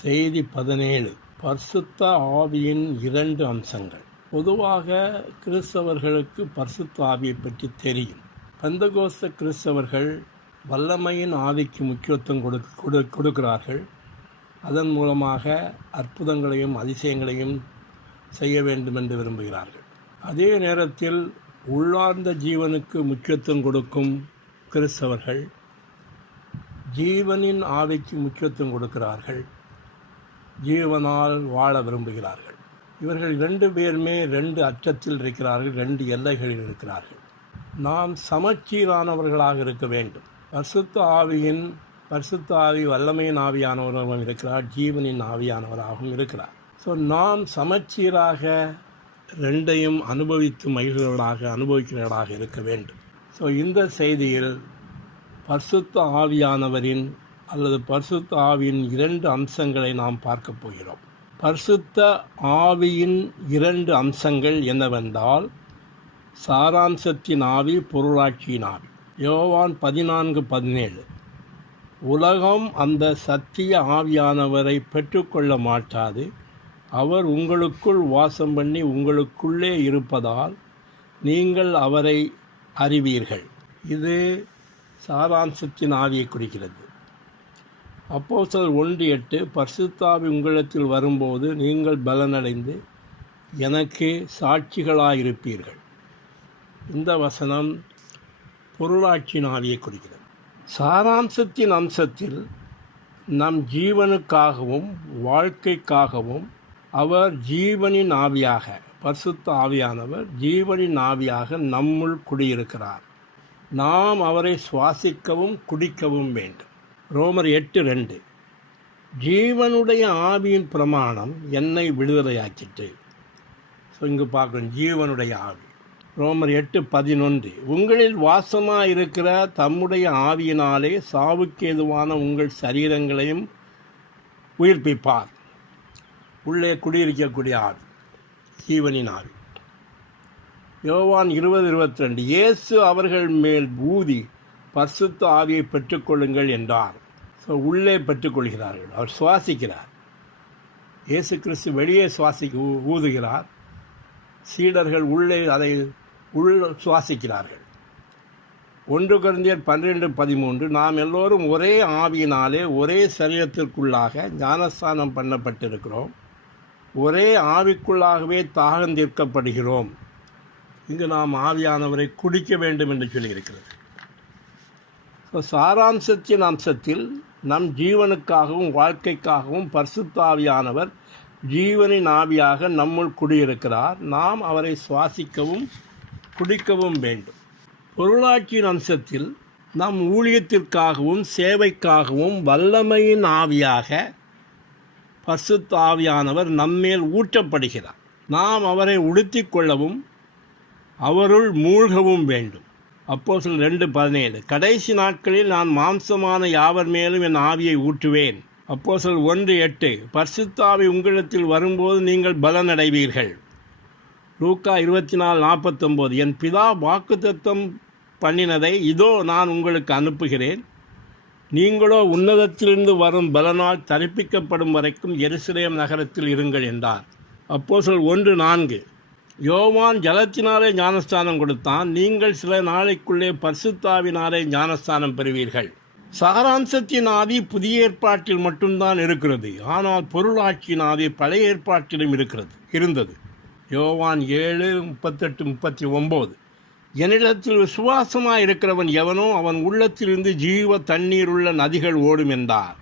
செய்தி 17. பரிசுத்த ஆவியின் 2 அம்சங்கள். பொதுவாக கிறிஸ்தவர்களுக்கு பரிசுத்த ஆவியை பற்றி தெரியும். பெந்தகோஸ்த கிறிஸ்தவர்கள் வல்லமையின் ஆவிக்கு முக்கியத்துவம் கொடுக்கிறார்கள். அதன் மூலமாக அற்புதங்களையும் அதிசயங்களையும் செய்ய வேண்டும் என்று விரும்புகிறார்கள். அதே நேரத்தில் உள்ளார்ந்த ஜீவனுக்கு முக்கியத்துவம் கொடுக்கும் கிறிஸ்தவர்கள் ஜீவனின் ஆவிக்கு முக்கியத்துவம் கொடுக்கிறார்கள். ஜீவனால் வாழ விரும்புகிறார்கள். இவர்கள் 2 பேருமே 2 அச்சத்தில் இருக்கிறார்கள், 2 எல்லைகளில் இருக்கிறார்கள். நாம் சமச்சீரானவர்களாக இருக்க வேண்டும். பரிசுத்த ஆவி வல்லமையின் ஆவியானவராகவும் இருக்கிறார், ஜீவனின் ஆவியானவராகவும் இருக்கிறார். ஸோ நாம் சமச்சீராக 2ஐயும் அனுபவிக்கிறவர்களாக இருக்க வேண்டும். ஸோ இந்த செய்தியில் பரிசுத்த ஆவியானவரின் அல்லது பரிசுத்த ஆவியின் 2 அம்சங்களை நாம் பார்க்க போகிறோம். பரிசுத்த ஆவியின் 2 அம்சங்கள் என்னவென்றால் சாராம்சத்தின் ஆவி, பொருளாட்சியின் ஆவி. யோவான் 14:17. உலகம் அந்த சத்திய ஆவியானவரை பெற்றுக்கொள்ள மாட்டாது. அவர் உங்களுக்குள் வாசம் பண்ணி உங்களுக்குள்ளே இருப்பதால் நீங்கள் அவரை அறிவீர்கள். இது சாராம்சத்தின் ஆவியை குறிக்கிறது. அப்போஸ்தலர் 1:8. பரிசுத்த ஆவி உங்களிடத்தில் வரும்போது நீங்கள் பலனடைந்து எனக்கு சாட்சிகளாயிருப்பீர்கள். இந்த வசனம் பொருளாட்சியின் ஆவியை குறிக்கிறது. சாராம்சத்தின் அம்சத்தில் நம் ஜீவனுக்காகவும் வாழ்க்கைக்காகவும் அவர் ஜீவனின் ஆவியாக, பரிசுத்த ஆவியானவர் ஜீவனின் ஆவியாக நம்முள் குடியிருக்கிறார். நாம் அவரை சுவாசிக்கவும் குடிக்கவும் வேண்டும். ரோமர் 8:2. ஜீவனுடைய ஆவியின் பிரமாணம் என்னை விடுதலையாக்கிட்டு. ஸோ இங்கு பார்க்கணும், ஜீவனுடைய ஆவி. ரோமர் 8:11. உங்களில் வாசமாக இருக்கிற தம்முடைய ஆவியினாலே சாவுக்கேதுவான உங்கள் சரீரங்களையும் உயிர்ப்பிப்பார். உள்ளே குடியிருக்கக்கூடிய ஆவி, ஜீவனின் ஆவி. யோவான் 20:22. இயேசு அவர்கள் மேல் ஊதி பரிசுத்த ஆவியை பெற்றுக்கொள்ளுங்கள் என்றார். ஸோ உள்ளே பெற்றுக்கொள்கிறார்கள். அவர் சுவாசிக்கிறார். இயேசு கிறிஸ்து வெளியே ஊதுகிறார். சீடர்கள் உள்ளே அதை சுவாசிக்கிறார்கள். 1 கொரிந்தியர் 12:13. நாம் எல்லோரும் ஒரே ஆவியினாலே ஒரே சரீரத்திற்குள்ளாக ஞானஸ்தானம் பண்ணப்பட்டிருக்கிறோம். ஒரே ஆவிக்குள்ளாகவே தாகம் தீர்க்கப்படுகிறோம். இங்கு நாம் ஆவியானவரை குடிக்க வேண்டும் என்று சொல்லியிருக்கிறது. சாராம்சத்தின் அம்சத்தில் நம் ஜீவனுக்காகவும் வாழ்க்கைக்காகவும் பரிசுத்த ஆவியானவர் ஜீவனின் ஆவியாக நம்முள் குடியிருக்கிறார். நாம் அவரை சுவாசிக்கவும் குடிக்கவும் வேண்டும். பொருளாட்சியின் அம்சத்தில் நம் ஊழியத்திற்காகவும் சேவைக்காகவும் வல்லமையின் ஆவியாக பரிசுத்த ஆவியானவர் நம்மேல் ஊற்றப்படுகிறார். நாம் அவரை உடுத்திக் கொள்ளவும் அவருள் மூழ்கவும் வேண்டும். அப்போஸ்தலர் 2:17. கடைசி நாட்களில் நான் மாம்சமான யாவர் மேலும் என் ஆவியை ஊற்றுவேன். அப்போஸ்தலர் 1:8. பரிசுத்த ஆவி உங்களிடத்தில் வரும்போது நீங்கள் பலனடைவீர்கள். லூக்கா 24:49. என் பிதா வாக்குத்தத்தம் பண்ணினதை இதோ நான் உங்களுக்கு அனுப்புகிறேன். நீங்களோ உன்னதத்திலிருந்து வரும் பலனால் தரிப்பிக்கப்படும் வரைக்கும் எருசலேம் நகரத்தில் இருங்கள் என்றார். அப்போஸ்தலர் 1:4. யோவான் ஜலத்தினாலே ஞானஸ்தானம் கொடுத்தான். நீங்கள் சில நாளைக்குள்ளே பரிசுத்த ஆவியினாலே ஞானஸ்தானம் பெறுவீர்கள். சாராம்சத்தின் ஆவி புதிய ஏற்பாட்டில் மட்டும்தான் இருக்கிறது. ஆனால் பொருளாட்சியின் ஆவி பழைய ஏற்பாட்டிலும் இருந்தது. யோவான் 7:38-39. என்னிடத்தில் விசுவாசமாக இருக்கிறவன் எவனோ அவன் உள்ளத்திலிருந்து ஜீவ தண்ணீர் உள்ள நதிகள் ஓடும் என்றார்.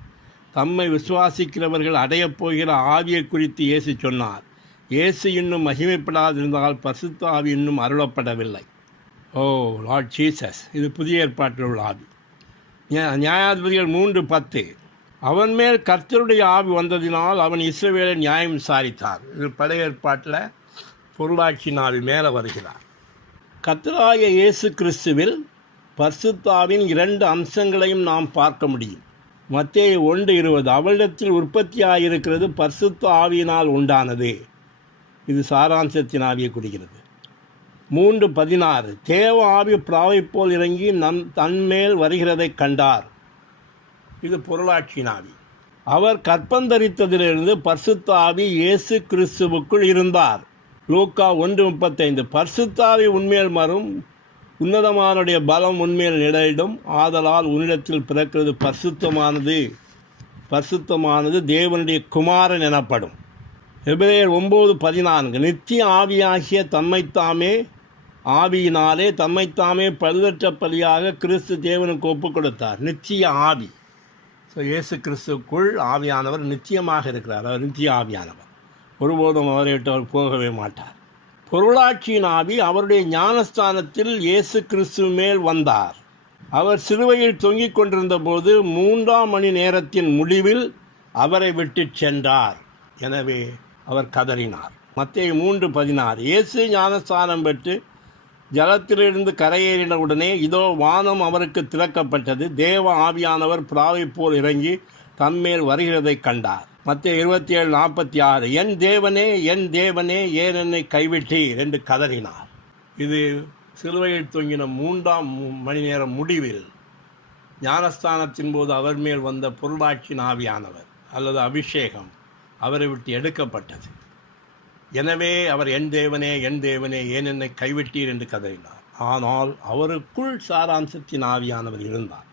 தம்மை விசுவாசிக்கிறவர்கள் அடையப் போகிற ஆவியை குறித்து இயேசு சொன்னார். இயேசு இன்னும் மகிமைப்படாதிருந்தால் பரிசுத்த ஆவி இன்னும் அருளப்படவில்லை. ஓ லார்ட் ஜீசஸ். இது புதிய ஏற்பாட்டில் உள்ள ஆவி. நியாயாதிபதிகள் 3:10. அவன் மேல் கர்த்தருடைய ஆவி வந்ததினால் அவன் இஸ்ரவேலை நியாயம் விசாரித்தார். இது பழைய ஏற்பாட்டில் பொருளாட்சியின் ஆவி மேலே வருகிறார். கர்த்தராகிய இயேசு கிறிஸ்துவில் பரிசுத்த ஆவியின் 2 அம்சங்களையும் நாம் பார்க்க முடியும். மத்தேயு 1:20. அவளிடத்தில் உற்பத்தியாயிருக்கிறது பரிசுத்த ஆவியினால் உண்டானது. இது சாராம்சத்தின் ஆவியை குறிக்கிறது. 3:16. தேவ ஆவி பிராவை போல் இறங்கி தன்மேல் வருகிறதை கண்டார். இது பொருளாட்சியின் ஆவி. அவர் கற்பந்தரித்ததிலிருந்து பரிசுத்த ஆவி இயேசு கிறிஸ்துவுக்குள் இருந்தார். லூக்கா 1:35. பரிசுத்த ஆவி உன்மேல் வரும், உன்னதமானுடைய பலம் உன்மேல் நிலையிடும், ஆதலால் உன்னிடத்தில் பிறக்கிறது பரிசுத்தமானது தேவனுடைய குமாரன் எனப்படும். எபிரேயர் 9:14. நித்திய ஆவியாகிய தம்மைத்தாமே ஆவியினாலே தம்மைத்தாமே பழுதற்ற பலியாக கிறிஸ்து தேவனுக்கு ஒப்புக் கொடுத்தார். நித்திய ஆவி. ஸோ இயேசு கிறிஸ்துக்குள் ஆவியானவர் நித்தியமாக இருக்கிறார். அவர் நித்திய ஆவியானவர். ஒருபோதும் அவரை விட்டு அவர் போகவே மாட்டார். பொருளாட்சியின் ஆவி அவருடைய ஞானஸ்தானத்தில் இயேசு கிறிஸ்து மேல் வந்தார். அவர் சிலுவையில் தொங்கிக் கொண்டிருந்த போது 3ஆம் மணி நேரத்தின் முடிவில் அவரை விட்டு சென்றார். எனவே அவர் கதறினார். மத்தேயு 3:16. இயேசு ஞானஸ்தானம் பெற்று ஜலத்திலிருந்து கரையேறினவுடனே இதோ வானம் அவருக்கு திறக்கப்பட்டது. தேவ ஆவியானவர் புறாவை போல் இறங்கி தம்மேல் வருகிறதை கண்டார். மத்தேயு 27:46. என் தேவனே என் தேவனே ஏன் என்னை கைவிட்டீர் என்று கதறினார். இது சிலுவையில் தொங்கின 3ஆம் மணி நேரம் முடிவில் ஞானஸ்தானத்தின் போது அவர் மேல் வந்த பொருளாட்சியின் ஆவியானவர் அல்லது அபிஷேகம் அவரை விட்டு எடுக்கப்பட்டது. எனவே அவர் என் தேவனே என் தேவனே ஏன் என்னை கைவிட்டீர் என்று கதறினார். ஆனால் அவருக்குள் சாராம்சத்தின் ஆவியானவர் இருந்தார்.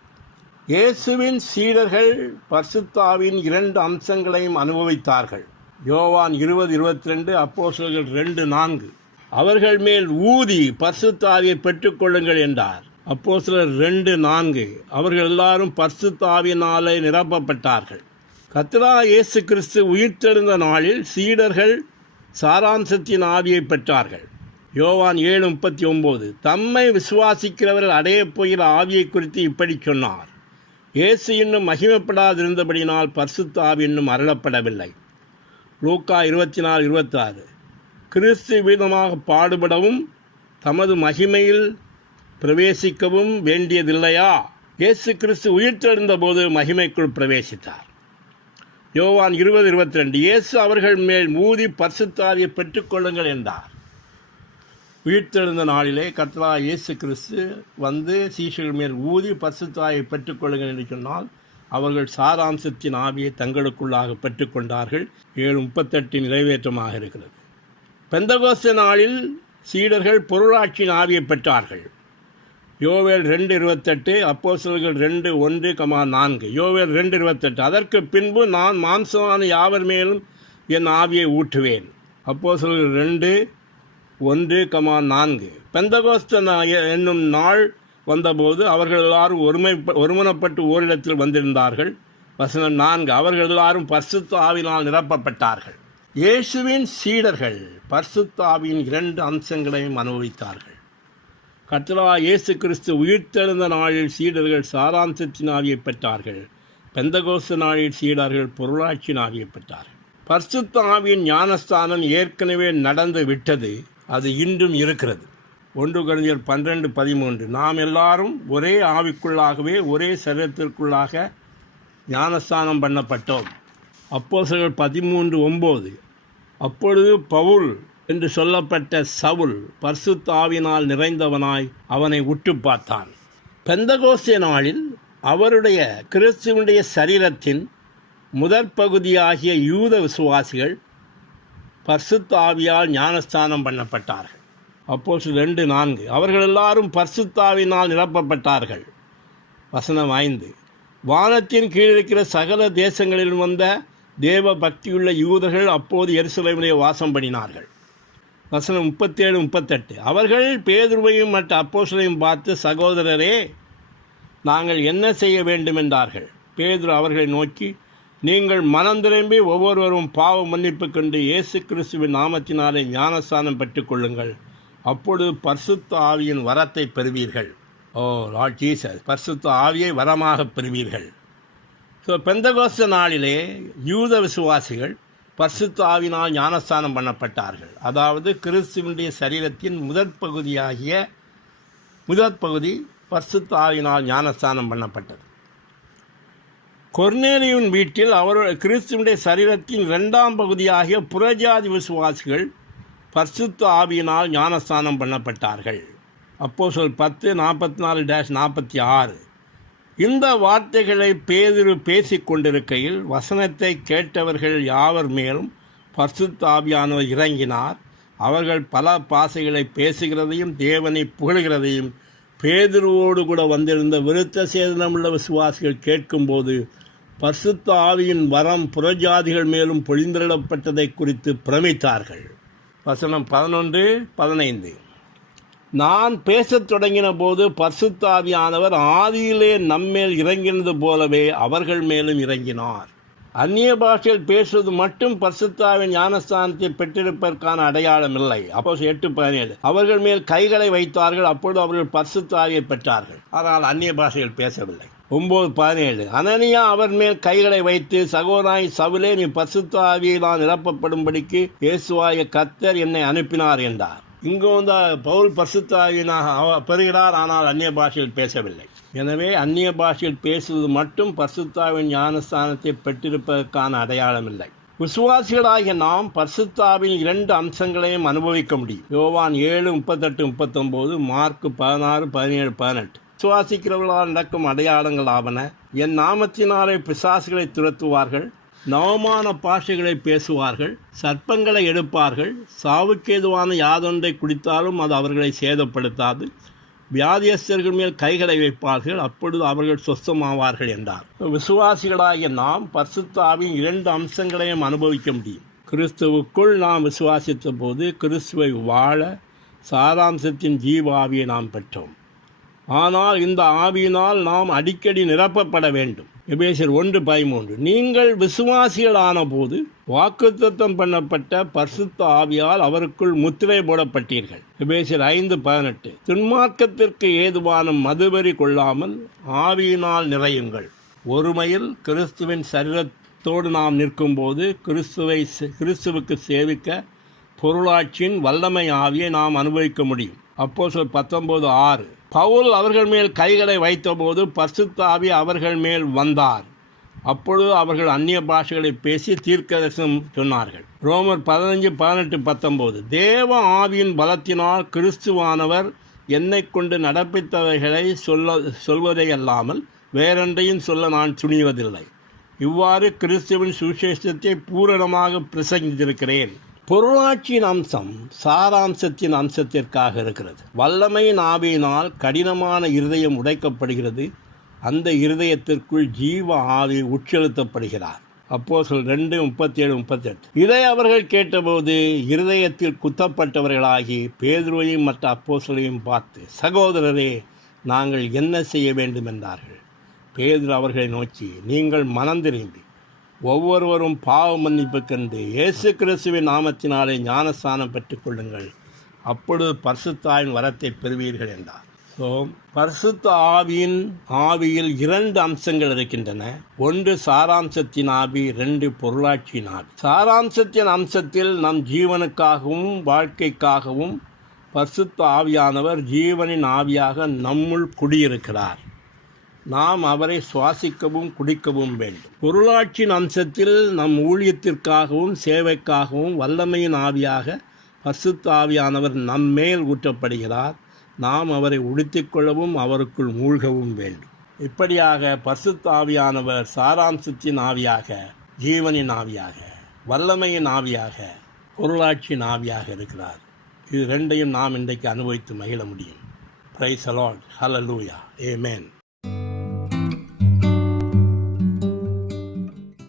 இயேசுவின் சீடர்கள் பரிசுத்த ஆவியின் 2 அம்சங்களையும் அனுபவித்தார்கள். யோவான் 20:22, அப்போஸ்தலர்கள் 2:4. அவர்கள் மேல் ஊதி பரிசுத்த ஆவியை பெற்றுக்கொள்ளுங்கள் என்றார். அப்போஸ்தலர் 2:4. அவர்கள் எல்லாரும் பரிசுத்த ஆவியினாலே நிரப்பப்பட்டார்கள். கர்த்தராகிய இயேசு கிறிஸ்து உயிர்த்தெழுந்த நாளில் சீடர்கள் சாராம்சத்தின் ஆவியை பெற்றார்கள். யோவான் 7:39. தம்மை விசுவாசிக்கிறவர்கள் அடையப் போகிற ஆவியை குறித்து இப்படி சொன்னார். இயேசு இன்னும் மகிமைப்படாதிருந்தபடியினால் பரிசுத்த ஆவி இன்னும் அருளப்படவில்லை. லூக்கா 24:26. கிறிஸ்து வீதமாக பாடுபடவும் தமது மகிமையில் பிரவேசிக்கவும் வேண்டியதில்லையா? இயேசு கிறிஸ்து உயிர்த்தெழுந்த போது மகிமைக்குள் பிரவேசித்தார். யோவான் 20:22. இயேசு அவர்கள் மேல் ஊதி பரிசுத்த ஆவியை பெற்றுக்கொள்ளுங்கள் என்றார். உயிர்த்தெழுந்த நாளிலே கர்த்தராகிய இயேசு கிறிஸ்து வந்து சீஷர்கள் மேல் ஊதி பரிசுத்த ஆவியை பெற்றுக்கொள்ளுங்கள் என்று சொன்னால் அவர்கள் சாராம்சத்தின் ஆவியை தங்களுக்குள்ளாக பெற்றுக்கொண்டார்கள். 7:38 நிறைவேற்றமாக இருக்கிறது. பெந்தகோஸ்தே நாளில் சீடர்கள் பொருளாட்சியின் ஆவியை பெற்றார்கள். யோவேல் 2:28, அப்போஸ்தலர்கள் 2:1-4. யோவேல் 2:28. அதற்கு பின்பு நான் மாம்சமான யாவர் மேலும் என் ஆவியை ஊற்றுவேன். அப்போஸ்தலர்கள் 2:1-4. பெந்தகோஸ்தே என்னும் நாள் வந்தபோது அவர்கள் எல்லாரும் ஒருமனப்பட்டு ஓரிடத்தில் வந்திருந்தார்கள். வசனம் 4. அவர்கள் எல்லாரும் பரிசுத்த ஆவியினால் நிரப்பப்பட்டார்கள். இயேசுவின் சீடர்கள் பரிசுத்த ஆவியின் 2 அம்சங்களையும் அனுபவித்தார்கள். கர்த்தராகிய இயேசு கிறிஸ்து உயிர்த்தெழுந்த நாளில் சீடர்கள் சாராம்சத்தின் ஆவியை பெற்றார்கள். பெந்தகோஸ்தே நாளில் சீடர்கள் பொருளாட்சியின் ஆவியை பெற்றார்கள். பரிசுத்த ஆவியின் ஞானஸ்தானம் ஏற்கனவே நடந்து விட்டது. அது இன்றும் இருக்கிறது. 1 கொரிந்தியர் 12:13. நாம் எல்லாரும் ஒரே ஆவிக்குள்ளாகவே ஒரே சரீரத்திற்குள்ளாக ஞானஸ்தானம் பண்ணப்பட்டோம். அப்போஸ்தலர்கள் 13:9. அப்பொழுது பவுல் என்று சொல்லப்பட்ட சவுல் பரிசுத்த ஆவியினால் நிறைந்தவனாய் அவனை உற்று பார்த்தான். பெந்தகோஸ்தே நாளில் அவருடைய கிறிஸ்துவனுடைய சரீரத்தின் முதற் பகுதியாகிய யூத விசுவாசிகள் பரிசுத்த ஆவியால் ஞானஸ்தானம் பண்ணப்பட்டார்கள். அப்போஸ்தலர் 2:4. அவர்கள் எல்லாரும் பரிசுத்த ஆவியினால் நிரப்பப்பட்டார்கள். வசனம் 5. வானத்தின் கீழிருக்கிற சகல தேசங்களிலும் வந்த தேவ பக்தியுள்ள யூதர்கள் அப்போது எருசலேமிலே வாசம் பண்ணினார்கள். வசனம் 37-38. அவர்கள் பேதுருவையும் மற்ற அப்போஸ்தலரையும் பார்த்து, சகோதரரே, நாங்கள் என்ன செய்ய வேண்டும் என்றார்கள். பேதுரு அவர்களை நோக்கி, நீங்கள் மனம் திரும்பி ஒவ்வொருவரும் பாவ மன்னிப்பு கண்டு இயேசு கிறிஸ்துவின் நாமத்தினாலே ஞானஸ்தானம் பெற்றுக்கொள்ளுங்கள். அப்பொழுது பரிசுத்த ஆவியின் வரத்தை பெறுவீர்கள். ஓ லார்ட் ஜீசஸ், பரிசுத்த ஆவியை வரமாக பெறுவீர்கள். ஸோ பெந்தகோஸ்தே நாளிலே யூத விசுவாசிகள் பரிசுத்த ஆவியினால் ஞானஸ்தானம் பண்ணப்பட்டார்கள். அதாவது கிறிஸ்துவனுடைய சரீரத்தின் முதற் பகுதி பரிசுத்த ஆவியினால் ஞானஸ்தானம் பண்ணப்பட்டது. கொர்நேலியுவின் வீட்டில் கிறிஸ்துவனுடைய சரீரத்தின் 2ஆம் பகுதியாகிய புறஜாதி விசுவாசிகள் பரிசுத்த ஆவியினால் ஞானஸ்தானம் பண்ணப்பட்டார்கள். அப்போஸ்தலர் 10:44-46. இந்த வார்த்தைகளை பேதுரு பேசிக் கொண்டிருக்கையில் வசனத்தை கேட்டவர்கள் யாவர் மேலும் பரிசுத்த ஆவியானவர் இறங்கினார். அவர்கள் பல பாஷைகளை பேசுகிறதையும் தேவனை புகழ்கிறதையும் பேதுருவோடு கூட வந்திருந்த விருத்த சேதனமுள்ள விசுவாசிகள் கேட்கும்போது பரிசுத்த ஆவியின் வரம் புறஜாதிகள் மேலும் பொழிந்திடப்பட்டதை குறித்து பிரமித்தார்கள். வசனம் 11-15. நான் பேசத் தொடங்கின போது பரிசுத்த ஆவியானவர் ஆதியிலே நம்மேல் இறங்கினது போலவே அவர்கள் மேலும் இறங்கினார். அந்நிய பாஷையில் பேசுவது மட்டும் பரிசுத்தாவின் ஞானஸ்தானத்தை பெற்றிருப்பதற்கான அடையாளம் இல்லை. அப்போ 8:17. அவர்கள் மேல் கைகளை வைத்தார்கள், அப்பொழுது அவர்கள் பரிசுத்த ஆவியை பெற்றார்கள். ஆனால் அந்நிய பாஷையில் பேசவில்லை. 9:17. அனனியா அவர் மேல் கைகளை வைத்து, சகோதரனாய் சவுலே, நீ பரிசுத்த ஆவியினால் நிரப்பப்படும்படிக்கு இயேசுவாகிய கர்த்தர் என்னை அனுப்பினார் என்றார். இங்கு வந்து பவுல் பரிசுத்த ஆவியினாக பெறுகிறார், ஆனால் அந்நிய பாஷையில் பேசவில்லை. எனவே அந்நிய பாஷையில் பேசுவது மட்டும் பரிசுத்த ஆவியின் ஞானஸ்தானத்தை பெற்றிருப்பதற்கான அடையாளம் இல்லை. விசுவாசிகளாகிய நாம் பரிசுத்த ஆவியின் 2 அம்சங்களையும் அனுபவிக்க முடியும். யோவான் 7:38-39, மார்க் 16:17-18. விசுவாசிக்கிறவர்களால் நடக்கும் அடையாளங்கள் ஆவன: என் நாமத்தினாலே பிசாசுகளை துரத்துவார்கள், நவமான பாஷைகளை பேசுவார்கள், சர்ப்பங்களை எடுப்பார்கள், சாவுக்கேதுவான யாதொன்றை குடித்தாலும் அது அவர்களை சேதப்படுத்தாது, வியாதியஸ்தர்கள் மேல் கைகளை வைப்பார்கள், அப்பொழுது அவர்கள் சொஸ்தமாவார்கள் என்றார். விசுவாசிகளாகிய நாம் பரிசுத்த ஆவியின் 2 அம்சங்களையும் அனுபவிக்க முடியும். கிறிஸ்துவுக்குள் நாம் விசுவாசித்த போது கிறிஸ்துவை வாழ சாராம்சத்தின் ஜீவ ஆவியை நாம் பெற்றோம். ஆனால் இந்த ஆவியினால் நாம் அடிக்கடி நிரப்பப்பட வேண்டும். எபேசியர் 1:13. நீங்கள் விசுவாசிகளான போது வாக்குத்தத்தம் பண்ணப்பட்ட பரிசுத்த ஆவியால் அவருக்குள் முத்திரை போடப்பட்டீர்கள். எபேசியர் 5:18. துன்மார்க்கத்திற்கு ஏதுவான மதுவெறி கொள்ளாமல் ஆவியினால் நிறையுங்கள். ஒருமையில் கிறிஸ்துவின் சரீரத்தோடு நாம் நிற்கும்போது கிறிஸ்துவுக்கு சேவிக்க பொருளாட்சியின் வல்லமை ஆவியை நாம் அனுபவிக்க முடியும். அப்போஸ்தலர் 19:6. பவுல் அவர்கள் மேல் கைகளை வைத்தபோது பரிசுத்த ஆவி அவர்கள் மேல் வந்தார். அப்பொழுது அவர்கள் அந்நிய பாஷைகளை பேசி தீர்க்கதரிசனம் சொன்னார்கள். ரோமர் 15:18-19. தேவ ஆவியின் பலத்தினால் கிறிஸ்துவானவர் என்னை கொண்டு நடப்பித்தவைகளை சொல்வதை அல்லாமல் வேறொன்றையும் சொல்ல நான் துணிவதில்லை. இவ்வாறு கிறிஸ்துவின் சுவிசேஷத்தை பூரணமாக பிரசங்கித்திருக்கிறேன். பொருளாட்சியின் அம்சம் சாராம்சத்தின் அம்சத்திற்காக இருக்கிறது. வல்லமையின் ஆவியினால் கடினமான இருதயம் உடைக்கப்படுகிறது. அந்த இருதயத்திற்குள் ஜீவ ஆவி உட்செலுத்தப்படுகிறார். அப்போஸ்தலர் 2:37-38. இதை அவர்கள் கேட்டபோது இருதயத்தில் குத்தப்பட்டவர்களாகி பேதுருவையும் மற்ற அப்போஸ்தலரையும் பார்த்து, சகோதரரே, நாங்கள் என்ன செய்ய வேண்டும் என்றார்கள். பேதுரு அவர்களை நோக்கி, நீங்கள் மனம் திரும்பி ஒவ்வொருவரும் பாவ மன்னிப்பு கண்டு இயேசு கிறிஸ்துவின் நாமத்தினாலே ஞானஸ்தானம் பெற்றுக்கொள்ளுங்கள், அப்பொழுது பரிசுத்த ஆவியின் வரத்தை பெறுவீர்கள் என்றார். பரிசுத்த ஆவியில் 2 அம்சங்கள் இருக்கின்றன. 1 சாராம்சத்தின் ஆவி, 2 பொருளாட்சியின் ஆவி. சாராம்சத்தின் அம்சத்தில் நம் ஜீவனுக்காகவும் வாழ்க்கைக்காகவும் பரிசுத்த ஆவியானவர் ஜீவனின் ஆவியாக நம்முள் குடியிருக்கிறார். நாம் அவரை சுவாசிக்கவும் குடிக்கவும் வேண்டும். பொருளாட்சியின் அம்சத்தில் நம் ஊழியத்திற்காகவும் சேவைக்காகவும் வல்லமையின் ஆவியாக பரிசுத்த ஆவியானவர் நம்மேல் ஊற்றப்படுகிறார். நாம் அவரை உடுத்திக்கொள்ளவும் அவருக்குள் மூழ்கவும் வேண்டும். இப்படியாக பரிசுத்த ஆவியானவர் சாராம்சத்தின் ஆவியாக, ஜீவனின் ஆவியாக, வல்லமையின் ஆவியாக, பொருளாட்சியின் ஆவியாக இருக்கிறார். இது 2ஐயும் நாம் இன்றைக்கு அனுபவித்து மகிழ முடியும். Praise the Lord. Hallelujah. Amen.